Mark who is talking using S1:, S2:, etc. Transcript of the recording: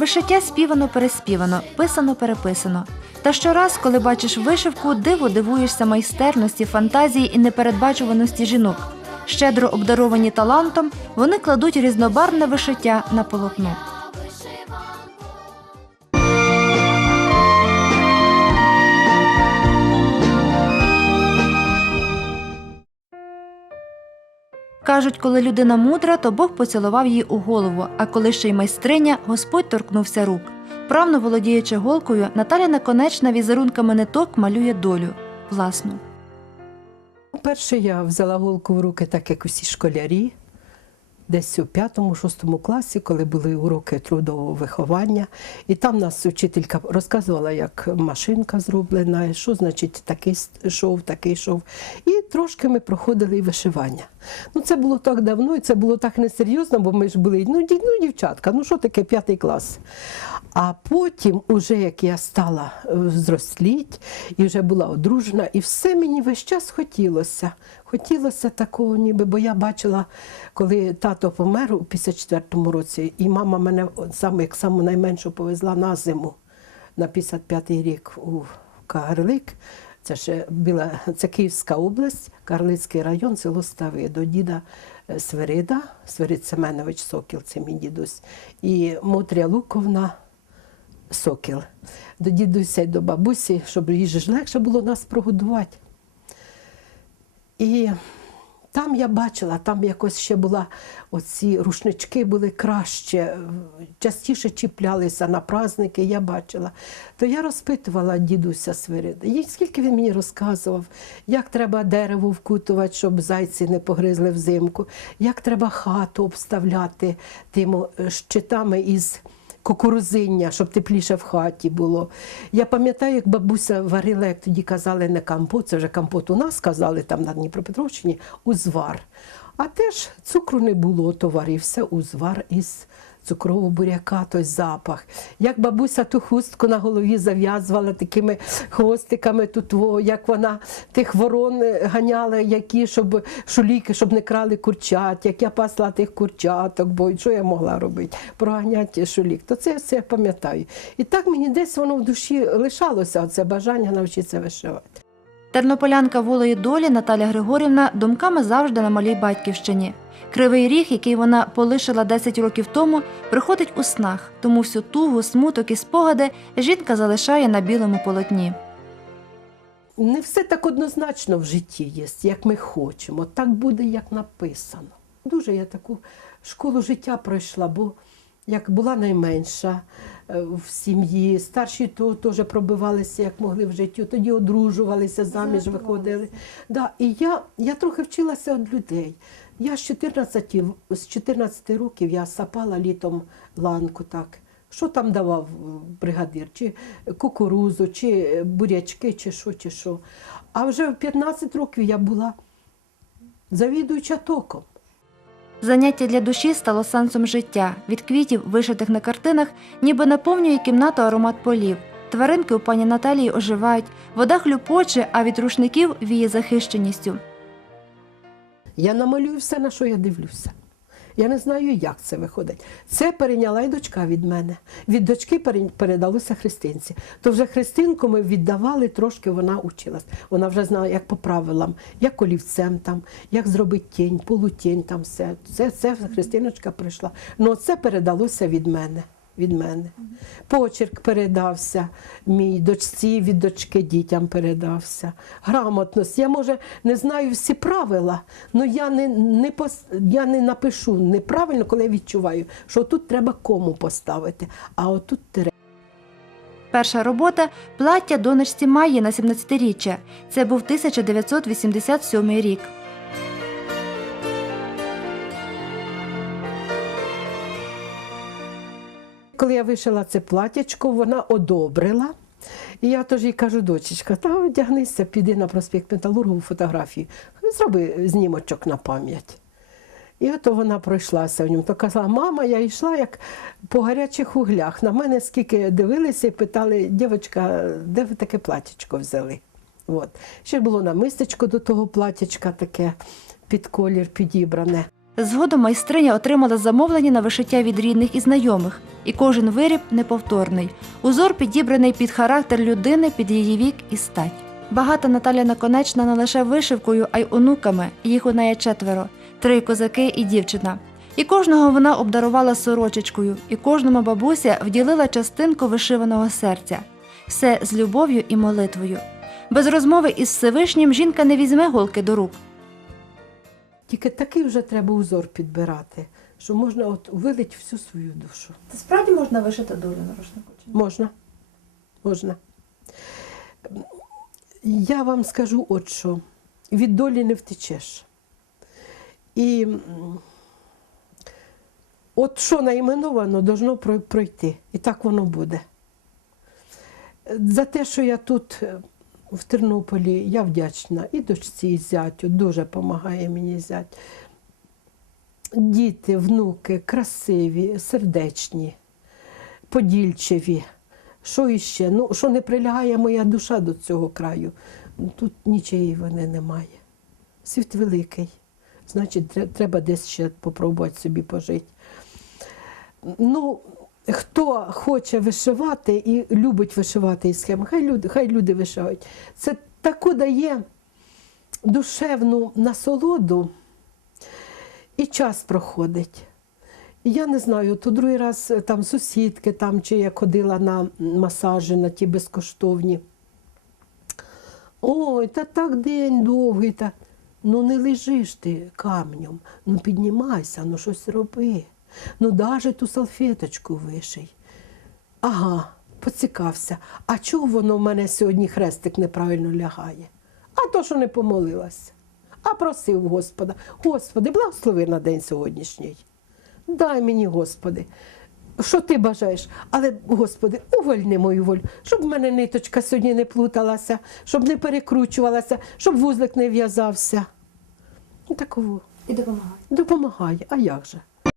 S1: вишиття співано переспівано, писано переписано. Та щораз, коли бачиш вишивку, диво дивуєшся майстерності, фантазії і непередбачуваності жінок. Щедро обдаровані талантом, вони кладуть різнобарвне вишиття на полотно. Кажуть, коли людина мудра, то Бог поцілував її у голову, а коли ще й майстриня, Господь торкнувся рук. Правно володіючи голкою, Наталя Наконечна візерунками ниток малює долю власну.
S2: Перше я взяла голку в руки, так як усі школярі, десь у п'ятому-шостому класі, коли були уроки трудового виховання. І там нас вчителька розказувала, як машинка зроблена, що значить такий шов, такий шов. І трошки ми проходили і вишивання. Ну, це було так давно, і це було так несерйозно, бо ми ж були ну, ді- ну, дівчатка, ну що таке п'ятий клас. А потім, уже як я стала е, взросліть і вже була одружена, і все мені весь час хотілося. Хотілося такого, ніби, бо я бачила, коли тато помер у 54-му році, і мама мене саме як саму найменшу повезла на зиму на 55-й рік у Кагарлик. Це ще біла, це Київська область, Карлицький район, село Стави, до діда Свирида, Сверида, Сверид Семенович Сокіл, це мій дідусь, і Мотря Луковна Сокіл. До дідуся й до бабусі, щоб їй ж легше було нас прогодувати. І там я бачила, там якось ще була оці рушнички були краще, частіше чіплялися на праздники, я бачила. То я розпитувала дідуся Свирида, скільки він мені розказував, як треба дерево вкутувати, щоб зайці не погризли взимку, як треба хату обставляти тими е, щитами із кукурузиння, щоб тепліше в хаті було. Я пам'ятаю, як бабуся варила, як тоді казали, не компот, це вже компот у нас казали там на Дніпропетровщині, узвар. А теж цукру не було, то варився узвар із цукрового буряка, той запах. Як бабуся ту хустку на голові зав'язувала такими хвостиками тут, як вона тих ворон ганяла, які, щоб шуліки, щоб не крали курчат, як я пасла тих курчаток, бо що я могла робити? Проганяти шулік. То це все пам'ятаю. І так мені десь воно в душі лишалося, це бажання навчитися вишивати.
S1: Тернополянка волої долі Наталя Григорівна думками завжди на малій батьківщині. Кривий ріг, який вона полишила 10 років тому, приходить у снах, тому всю тугу, смуток і спогади жінка залишає на білому полотні.
S2: Не все так однозначно в житті є, як ми хочемо. Так буде, як написано. Дуже я таку школу життя пройшла, бо як була найменша е, в сім'ї, старші то теж пробивалися, як могли в житті, тоді одружувалися, заміж виходили. Да, і я, я трохи вчилася від людей. Я з 14, з 14 років я сапала літом ланку так. Що там давав бригадир? Чи кукурузу, чи бурячки, чи що, чи що. А вже в 15 років я була завідуюча током.
S1: Заняття для душі стало сенсом життя. Від квітів, вишитих на картинах, ніби наповнює кімнату аромат полів. Тваринки у пані Наталії оживають, вода хлюпоче, а від рушників віє захищеністю.
S2: Я намалюю все, на що я дивлюся. Я не знаю, як це виходить. Це перейняла й дочка від мене. Від дочки передалося христинці. То вже христинку ми віддавали, трошки вона училась. Вона вже знала, як по правилам, як олівцем там, як зробити тінь, полутінь, там все. Це, це христиночка прийшла. Ну це передалося від мене. Від мене. Почерк передався мій дочці, від дочки дітям передався. Грамотність. Я, може, не знаю всі правила, але я не, не, пос... я не напишу неправильно, коли я відчуваю, що тут треба кому поставити, а отут тире.
S1: Перша робота плаття донечці Майї на 17-річчя. Це був 1987 рік.
S2: Коли я вишила це платячко, вона одобрила. І я теж їй кажу, дочечка, та одягнися, піди на проспект Металургу фотографію, зроби знімочок на пам'ять. І от вона пройшлася в ньому. То казала, мама, я йшла як по гарячих углях. На мене скільки дивилися і питали, дівчинка, де ви таке платячко взяли? От. Ще було намистечко до того платячка таке під колір підібране.
S1: Згодом майстриня отримала замовлення на вишиття від рідних і знайомих, і кожен виріб неповторний. Узор підібраний під характер людини, під її вік і стать. Багата Наталя Наконечна не лише вишивкою, а й онуками. Їх у неї четверо: три козаки і дівчина. І кожного вона обдарувала сорочечкою, і кожному бабуся вділила частинку вишиваного серця. Все з любов'ю і молитвою. Без розмови із Всевишнім жінка не візьме голки до рук.
S2: Тільки такий вже треба узор підбирати, що можна от вилить всю свою душу.
S1: Це справді можна вишити долю на рушнику?
S2: Можна. Можна. Я вам скажу от що. Від долі не втечеш. І от що найменовано, должно пройти. І так воно буде. За те, що я тут е, в Тернополі, я вдячна і дочці, і зятю, дуже допомагає мені зять. Діти, внуки красиві, сердечні, подільчиві. Що іще? Ну, що не прилягає моя душа до цього краю, тут нічиєї вини немає. Світ великий. Значить, треба десь ще попробувати собі пожити. Ну, хто хоче вишивати і любить вишивати із схем, хай люди, хай люди вишивають. Це таку дає душевну насолоду, і час проходить. Я не знаю, то другий раз е, там сусідки, там, чи я ходила на масажі, на ті безкоштовні. Ой, та так день довгий. Та... Ну не лежиш ти камнем, ну піднімайся, ну щось роби. Ну даже ту салфеточку виший. Ага, поцікався. А чого воно в мене сьогодні хрестик неправильно лягає? А то, що не помолилася. А просив Господа, Господи, благослови на день сьогоднішній. Дай мені, Господи, що ти бажаєш, але, Господи, увольни мою волю, щоб в мене ниточка сьогодні не плуталася, щоб не перекручувалася, щоб вузлик не в'язався. Такого
S1: І допомагає.
S2: допомагає, а як же?